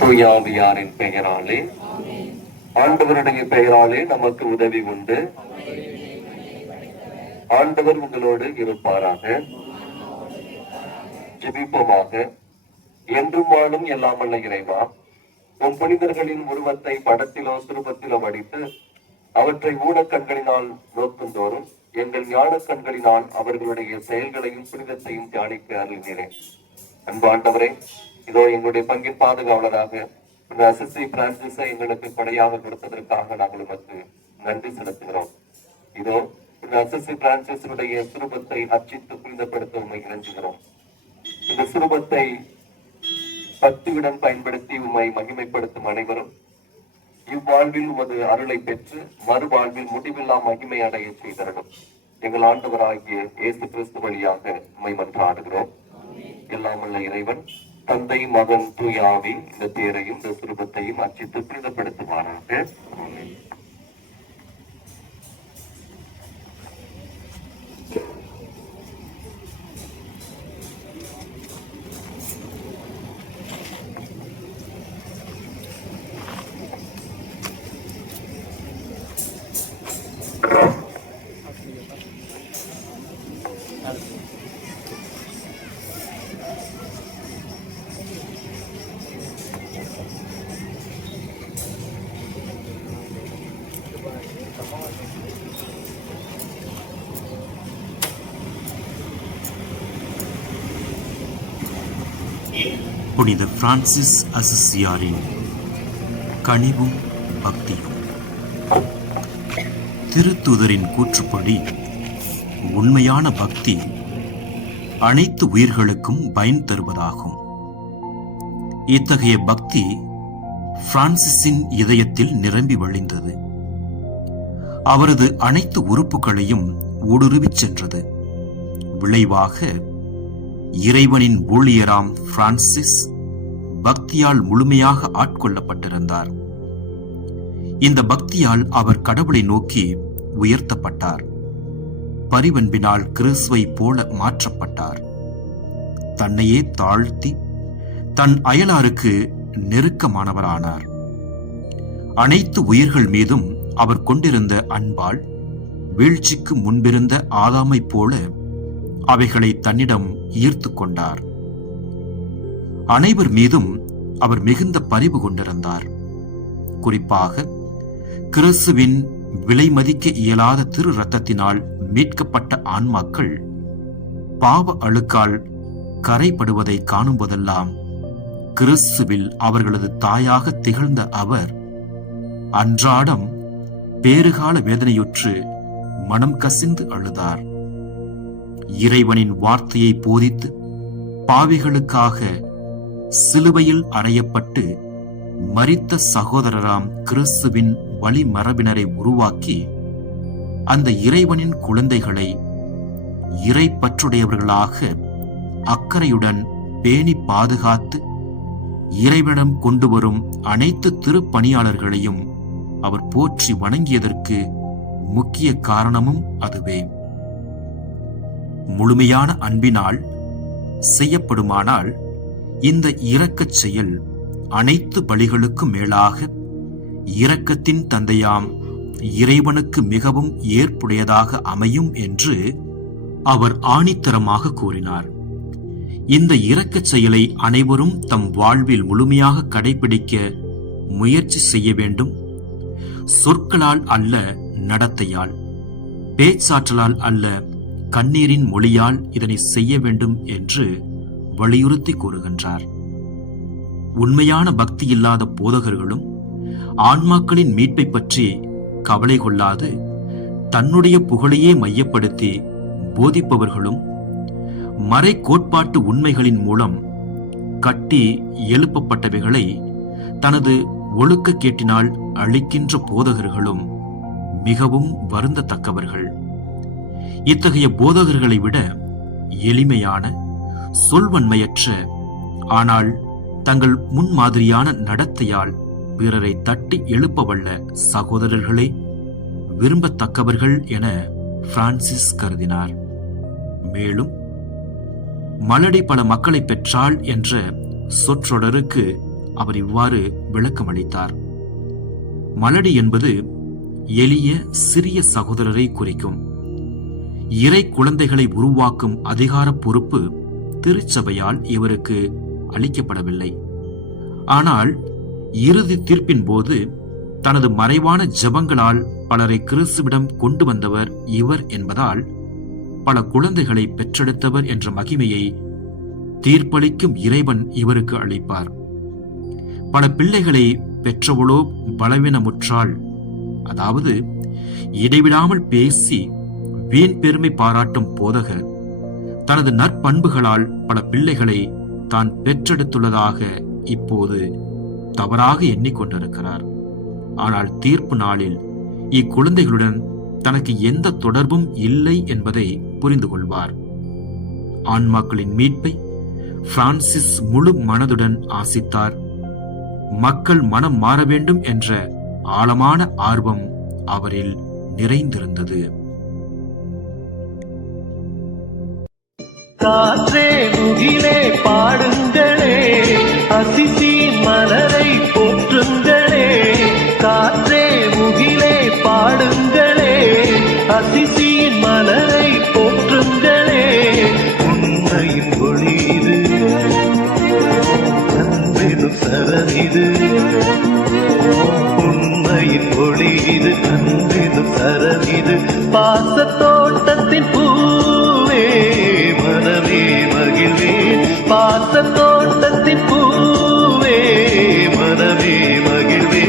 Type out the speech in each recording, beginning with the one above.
தூயாவியாரின் பெயராலே ஆண்டவருடைய பெயராலே நமக்கு உதவி உண்டு. ஆண்டவர் உங்களோடு இருப்பாராக. ஜெபிப்போமாக. என்றும் வாழும் எல்லாம் வல்ல இறைவா, உன் புனிதர்களின் உருவத்தை படத்திலோ சுரூபத்திலோ வடித்து அவற்றை ஊனக்கண்களினால் நோக்கும் தோறும் எங்கள் ஞான கண்களினால் அவர்களுடைய செயல்களையும் புனிதத்தையும் தியானிக்க அருளினேன். அன்பு ஆண்டவரே, இதோ எங்களுடைய பங்கின் பாதுகாவலராக அசிசி பிரான்சிஸை எங்களுக்கு கொடையாக கொடுத்ததற்காக நாங்கள் உமக்கு நன்றி செலுத்துகிறோம். இதோ அசிசி பிரான்சிஸுடைய சுரூபத்தை அர்ச்சித்து புனிதப்படுத்த உண்மை இறங்குகிறோம். இந்த சுரூபத்தை பக்தியுடன் பயன்படுத்தி உம்மை மகிமைப்படுத்தும் அனைவரும் இவ்வாழ்வில் உமது அருளை பெற்று மறுவாழ்வில் முடிவில்லா மகிமை அடைய செய்தரணும். எங்கள் ஆண்டவராகிய இயேசு கிறிஸ்து வழியாக உம்மை மன்றாடுகிறோம். எல்லாம் உள்ள இறைவன் தந்தை, மகன், தூய ஆவி இந்த தேரையும் இந்த சுரூபத்தையும் அர்ச்சித்து புனிதப்படுத்துவாராக. புனித பிரான்சிஸ் அசிசியாரின் கனிவும் பக்தியும். திருத்தூதரின் கூற்றுப்படி உண்மையான பக்தி அனைத்து உயிர்களுக்கும் பயன் தருவதாகும். இத்தகைய பக்தி பிரான்சிஸின் இதயத்தில் நிரம்பி வழிந்தது. அவரது அனைத்து உறுப்புகளையும் ஊடுருவிச் சென்றது. விளைவாக இறைவனின் ஊழியராம் பிரான்சிஸ் பக்தியால் முழுமையாக ஆட்கொள்ளப்பட்டிருந்தார். இந்த பக்தியால் அவர் கடவுளை நோக்கி உயர்த்தப்பட்டார். பரிவன்பினால் கிறிஸ்துவை போல மாற்றப்பட்டார். தன்னையே தாழ்த்தி தன் அயலாருக்கு நெருக்கமானவரானார். அனைத்து உயிர்கள் மீதும் அவர் கொண்டிருந்த அன்பால் வீழ்ச்சிக்கு முன்பிருந்த ஆதாமை போல அவைகளை தன்னிடம் ஈர்த்து கொண்டார். அனைவர் மீதும் அவர் மிகுந்த பரிவு கொண்டிருந்தார். குறிப்பாக கிறிஸ்துவின் விலை மதிக்க இயலாத திரு இரத்தத்தினால் மீட்கப்பட்ட ஆன்மாக்கள் பாவ அழுக்கால் கரைப்படுவதை காணும்போதெல்லாம் கிறிஸ்துவில் அவர்களது தாயாக திகழ்ந்த அவர் அன்றாடம் பேறுகால வேதனையுற்று மனம் கசிந்து அழுதார். இறைவனின் வார்த்தையை போதித்து பாவிகளுக்காக சிலுவையில் அறையப்பட்டு மரித்த சகோதரராம் கிறிஸ்துவின் வழிமரபினரை உருவாக்கி அந்த இறைவனின் குழந்தைகளை இறைப்பற்றுடையவர்களாக அக்கறையுடன் பேணி பாதுகாத்து இறைவனிடம் கொண்டு வரும் அனைத்து திருப்பணியாளர்களையும் அவர் போற்றி வணங்கியதற்கு முக்கிய காரணமும் அதுவே. முழுமையான அன்பினால் செய்யப்படுமானால் இந்த இரக்கச் செயல் அனைத்து பலிகளுக்கும் மேலாக இரக்கத்தின் தந்தையாம் இறைவனுக்கு மிகவும் ஏற்புடையதாக அமையும் என்று அவர் ஆணித்தரமாக கூறினார். இந்த இரக்கச் செயலை அனைவரும் தம் வாழ்வில் முழுமையாக கடைபிடிக்க முயற்சி செய்ய வேண்டும். சொற்களால் அல்ல, நடத்தையால், பேச்சாற்றலால் அல்ல, கண்ணீரின் மொழியால் இதனை செய்ய வேண்டும் என்று வலியுறுத்தி கூறுகின்றார். உண்மையான பக்தி இல்லாத போதகர்களும் ஆன்மாக்களின் மீட்பை பற்றி கவலை கொள்ளாது தன்னுடைய புகழையே மையப்படுத்தி போதிப்பவர்களும் மறை கோட்பாட்டு உண்மைகளின் மூலம் கட்டி எழுப்பப்பட்டவைகளை தனது ஒழுக்க கேட்டினால் அளிக்கின்ற போதகர்களும் மிகவும் வருந்தத்தக்கவர்கள். இத்தகைய போதகர்களை விட எளிமையான, சொல்வன்மையற்ற, ஆனால் தங்கள் முன்மாதிரியான நடத்தையால் பிறரை தட்டி எழுப்பவல்ல சகோதரர்களே விரும்பத்தக்கவர்கள் என பிரான்சிஸ் கருதினார். மேலும் மலடி பல மக்களை பெற்றாள் என்ற சொற்றொடருக்கு அவர் இவ்வாறு விளக்கமளித்தார். மலடி என்பது எளிய சிறிய சகோதரரை குறிக்கும். இறை குழந்தைகளை உருவாக்கும் அதிகார பொறுப்பு திருச்சபையால் இவருக்கு அளிக்கப்படவில்லை. ஆனால் இறுதி தீர்ப்பின் போது தனது மறைவான ஜெபங்களால் பலரை கிறிஸ்துவிடம் கொண்டு வந்தவர் இவர் என்பதால் பல குழந்தைகளை பெற்றெடுத்தவர் என்ற மகிமையை தீர்ப்பளிக்கும் இறைவன் இவருக்கு அளிப்பார். பல பிள்ளைகளை பெற்றவளோ பலவீனமுற்றாள், அதாவது இடைவிடாமல் பேசி வீண் பெருமை பாராட்டும் போதகர் தனது நற்பண்புகளால் பல பிள்ளைகளை தான் பெற்றெடுத்துள்ளதாக இப்போது தவறாக எண்ணிக்கொண்டிருக்கிறார். ஆனால் தீர்ப்பு நாளில் இக்குழந்தைகளுடன் தனக்கு எந்த தொடர்பும் இல்லை என்பதை புரிந்து கொள்வார். ஆன்மாக்களின் மீட்பை பிரான்சிஸ் முழு மனதுடன் ஆசித்தார். மக்கள் மனம் மாற வேண்டும் என்ற ஆழமான ஆர்வம் அவரில் நிறைந்திருந்தது. காற்றே முகிலே பாடுங்களே, அசிசி மலரை போற்றுங்களே. காற்றே முகிலே பாடுங்களே, அசிசியின் மலரை போற்றுங்களே. உண்மையின் ஒளி இது, அன்பினும் சரணிது. உண்மையின் ஒளி இது, அன்பினும் சரணிது. பாசத்தோட்டத்தின் பூவே மனமே மகிழ்வே. பாசத்தோட்டத்தின் பூவே மனமே மகிழ்வே.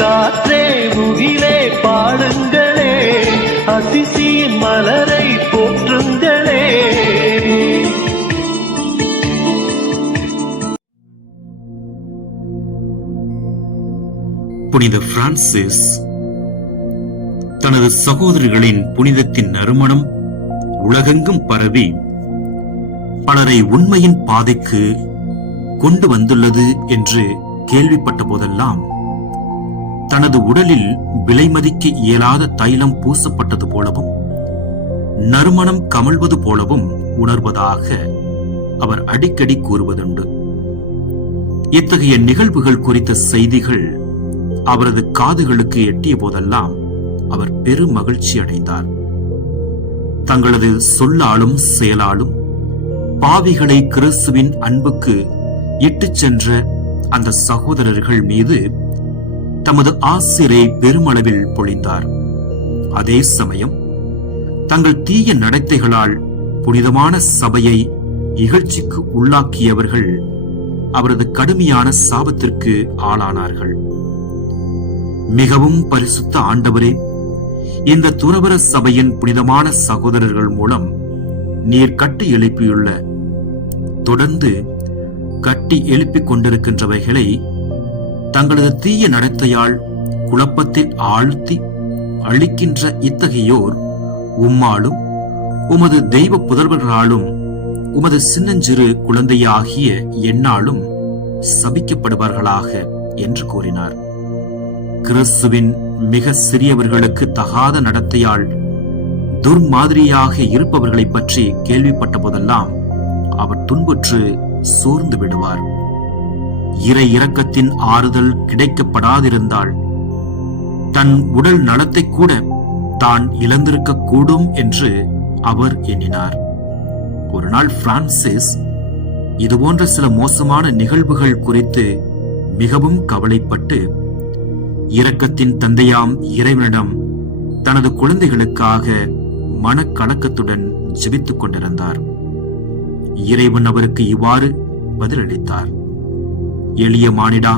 காற்றே முகிலே பாடுங்களே, அசிசியின் மலரை போற்றுங்களே. புனித பிரான்சிஸ் தனது சகோதரிகளின் புனிதத்தின் நறுமணம் உலகெங்கும் பரவி பலரை உண்மையின் பாதைக்கு கொண்டு வந்துள்ளது என்று கேள்விப்பட்ட போதெல்லாம் தனது உடலில் விலைமதிக்க இயலாத தைலம் பூசப்பட்டது போலவும் நறுமணம் கமழ்வது போலவும் உணர்வதாக அவர் அடிக்கடி கூறுவதுண்டு. இத்தகைய நிகழ்வுகள் குறித்த செய்திகள் அவரது காதுகளுக்கு எட்டிய போதெல்லாம் அவர் பெரும் மகிழ்ச்சி அடைந்தார். தங்களது சொல்லாலும் செயலாலும் பாவிகளை கிறிஸ்துவின் அன்புக்கு இட்டுச் சென்ற அந்த சகோதரர்கள் மீது தமது ஆசிரை பெருமளவில் பொழிந்தார். அதே சமயம் தங்கள் தீய நடத்தைகளால் புனிதமான சபையை இகழ்ச்சிக்கு உள்ளாக்கியவர்கள் அவரது கடுமையான சாபத்திற்கு ஆளானார்கள். மிகவும் பரிசுத்த ஆண்டவரே, இந்த துறவற சபையின் புனிதமான சகோதரர்கள் மூலம் நீர் கட்டி எழுப்பியுள்ள, தொடர்ந்து கட்டி எழுப்பிக் கொண்டிருக்கின்றவைகளை தங்களது தீய நடத்தையால் குழப்பத்தில் ஆழ்த்தி அழிக்கின்ற இத்தகையோர் உம்மாலும் உமது தெய்வ புதல்வர்களாலும் உமது சின்னஞ்சிறு குழந்தையாகிய என்னாலும் சபிக்கப்படுவார்களாக என்று கூறினார். கிறிஸ்துவின் மிக சிறியவர்களுக்கு தகாத நடத்தையால் துர்மாதிரியாக இருப்பவர்களை பற்றி கேள்விப்பட்ட போதெல்லாம் அவர் துன்புற்று சோர்ந்து விடுவார். இறை இரக்கத்தின் ஆறுதல் கிடைக்கப்படாதிருந்தால் தன் உடல் நலத்தை கூட தான் இழந்திருக்க கூடும் என்று அவர் எண்ணினார். ஒரு நாள் பிரான்சிஸ் இதுபோன்ற சில மோசமான நிகழ்வுகள் குறித்து மிகவும் கவலைப்பட்டு இரக்கத்தின் தந்தையாம் இறைவனிடம் தனது குழந்தைகளுக்காக மனக்கலக்கத்துடன் ஜெபித்துக் கொண்டிருந்தார். இறைவன் அவருக்கு இவ்வாறு பதிலளித்தார்: எளிய மானிடா,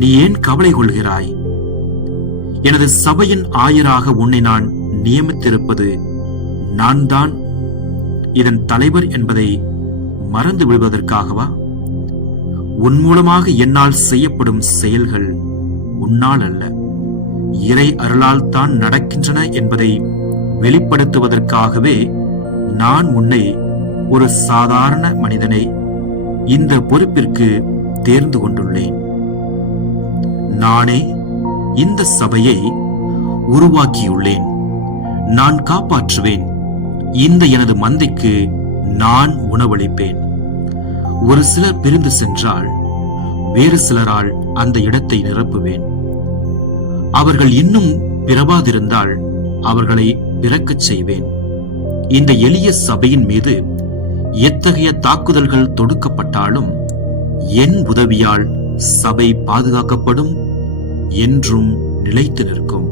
நீ ஏன் கவலை கொள்கிறாய்? எனது சபையின் ஆயராக உன்னை நான் நியமித்திருப்பது நான் தான் இதன் தலைவர் என்பதை மறந்து விடுவதற்காகவா? உன் மூலமாக என்னால் செய்யப்படும் செயல்கள் உன்னால் அல்ல, இறை அருளால் தான் நடக்கின்றன என்பதை வெளிப்படுத்துவதற்காகவே நான் உன்னை, ஒரு சாதாரண மனிதனை, இந்த பொறுப்பிற்கு தேர்ந்து கொண்டுள்ளேன். நானே இந்த சபையை உருவாக்கியுள்ளேன். நான் காப்பாற்றுவேன். இந்த எனது மந்தைக்கு நான் உணவளிப்பேன். ஒரு சிலர் பிரிந்து சென்றால் வேறு சிலரால் அந்த இடத்தை நிரப்புவேன். அவர்கள் இன்னும் பிறவாதிருந்தால் அவர்களை பிறக்கச் செய்வேன். இந்த எளிய சபையின் மீது எத்தகைய தாக்குதல்கள் தொடுக்கப்பட்டாலும் என் உதவியால் சபை பாதுகாக்கப்படும், என்றும் நிலைத்து நிற்கும்.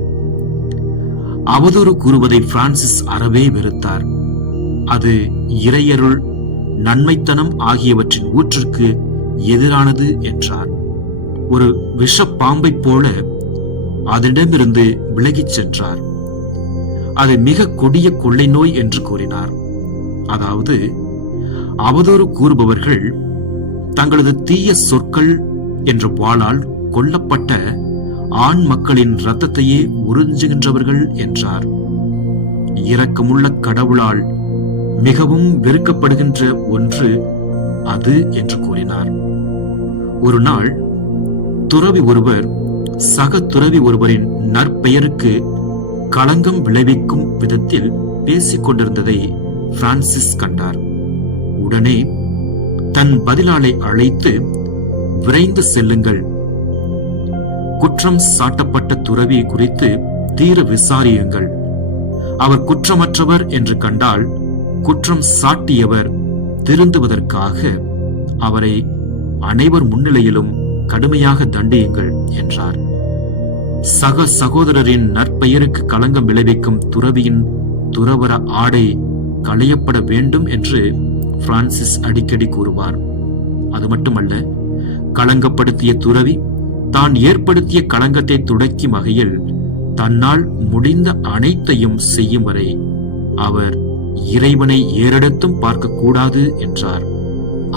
அவதூறு கூறுவதை பிரான்சிஸ் அறவே வெறுத்தார். அது இறையருள், நன்மைத்தனம் ஆகியவற்றின் ஊற்றுக்கு எதிரானது என்றார். ஒரு விஷ பாம்பை போல அதனிடமிருந்து விலகிச் சென்றார். அது மிக கொடிய கொள்ளை நோய் என்று கூறினார். அதாவது, அவதூறு கூறுபவர்கள் தங்களது தீய சொற்கள் என்ற வாளால் கொல்லப்பட்ட ஆண் மக்களின் இரத்தத்தையே உறிஞ்சுகின்றவர்கள் என்றார். இரக்கமுள்ள கடவுளால் மிகவும் வெறுக்கப்படுகின்ற ஒன்று அது என்று கூறினார். ஒரு நாள் துறவி ஒருவர் சக துறவி ஒருவரின் நற்பெயருக்கு களங்கம் விளைவிக்கும் விதத்தில் பேசிக் கொண்டிருந்ததை பிரான்சிஸ் கண்டார். உடனே தன் பதிலாளை அழைத்து, விரைந்து செல்லுங்கள், குற்றம் சாட்டப்பட்ட துறவி குறித்து தீர விசாரியுங்கள். அவர் குற்றமற்றவர் என்று கண்டால் குற்றம் சாட்டியவர் திருந்துவதற்காக அவரை அனைவர் முன்னிலையிலும் கடுமையாக தண்டியுங்கள் என்றார். சக சகோதரரின் நற்பெயருக்கு களங்கம் விளைவிக்கும் துறவியின் துறவற ஆடை களையப்பட வேண்டும் என்று பிரான்சிஸ் அடிக்கடி கூறுவார். அது மட்டுமல்ல, களங்கப்படுத்திய துறவி தான் ஏற்படுத்திய களங்கத்தை துடைக்கும் வகையில் தன்னால் முடிந்த அனைத்தையும் செய்யும் வரை அவர் இறைவனை ஏறெடுத்தும் பார்க்க கூடாது என்றார்.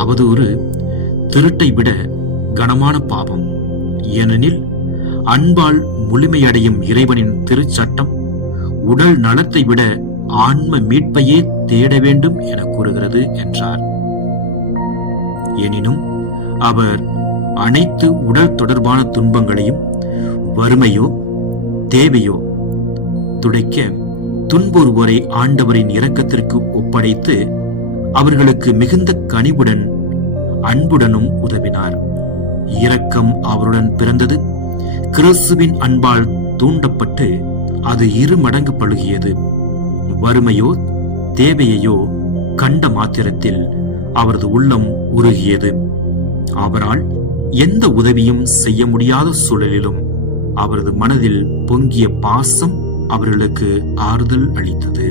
அவதூறு திருட்டை விட கனமான பாவம். ஏனெனில் அன்பால் முழுமையடையும் இறைவனின் திருச்சட்டம் உடல் நலத்தை விட ஆன்ம மீட்பையே தேட வேண்டும் என கூறுகிறது என்றார். எனினும் அவர் அனைத்து உடல் தொடர்பான துன்பங்களையும் வறுமையோ தேவையோ துடைக்க துன்புறுவோரை ஆண்டவரின் இரக்கத்திற்கு ஒப்படைத்து அவர்களுக்கு மிகுந்த கனிவுடன் அன்புடனும் உதவினார். இரக்கம் அவருடன் பிறந்தது. கிறிஸ்துவின் அன்பால் தூண்டப்பட்டு அது 2 மடங்கு பழுகியது. வறுமையோ தேவையையோ கண்ட மாத்திரத்தில் அவரது உள்ளம் உருகியது. அவரால் எந்த உதவியும் செய்ய முடியாத சூழலிலும் அவரது மனதில் பொங்கிய பாசம் அவர்களுக்கு ஆறுதல் அளித்தது.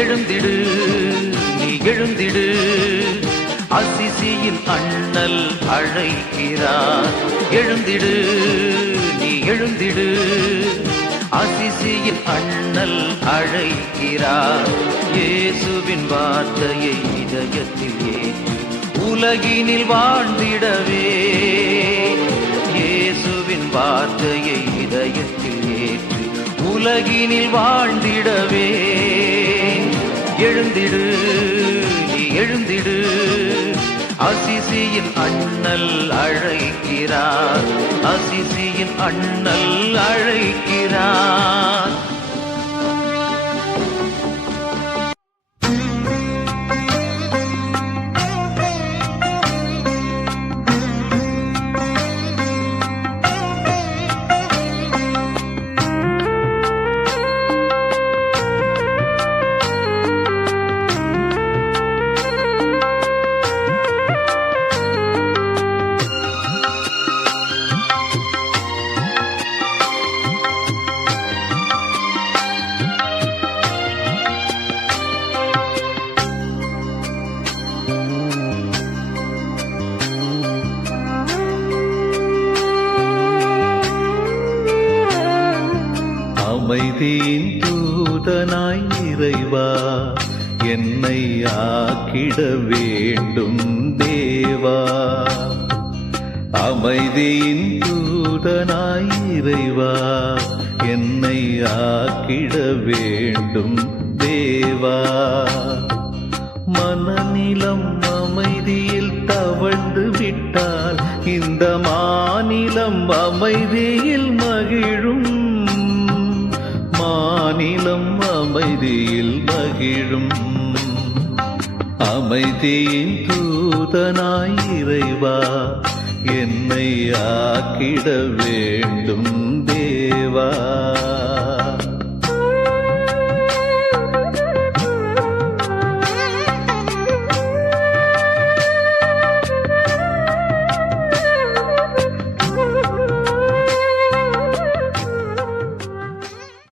எழுந்திடு, நீ எழுந்திடு, அசிசியின் அண்ணல் அழைக்கிறார். எழுந்திடு, நீ எழுந்திடு, அசிசியின் அண்ணல் அழைக்கிறார். இயேசுவின் வார்த்தையை இதயத்தில் ஏற்று உலகினில் வாழ்ந்திடவே. இயேசுவின் வார்த்தையை இதயத்தில் ஏற்று உலகினில் வாழ்ந்திடவே. எழுந்திடு, நீ எழுந்திடு, அசிசியின் அண்ணல் அழைக்கிறார். அசிசியின் அண்ணல் அழைக்கிறார். தூதனாய் இறைவா என்னை ஆக்கிட வேண்டும் தேவா. அமைதியின் தூதனாய் இறைவா என்னை ஆக்கிட வேண்டும் தேவா. மனநிலம் அமைதியில் தவழ்ந்து விட்டால் இந்த மாநிலம் அமைதியில் மகிழும். மாநிலம் அமைதியில் மகிழும். அமைதியின் தூதனாய் இறைவா என்னை ஆக்கிட வேண்டும் தேவா.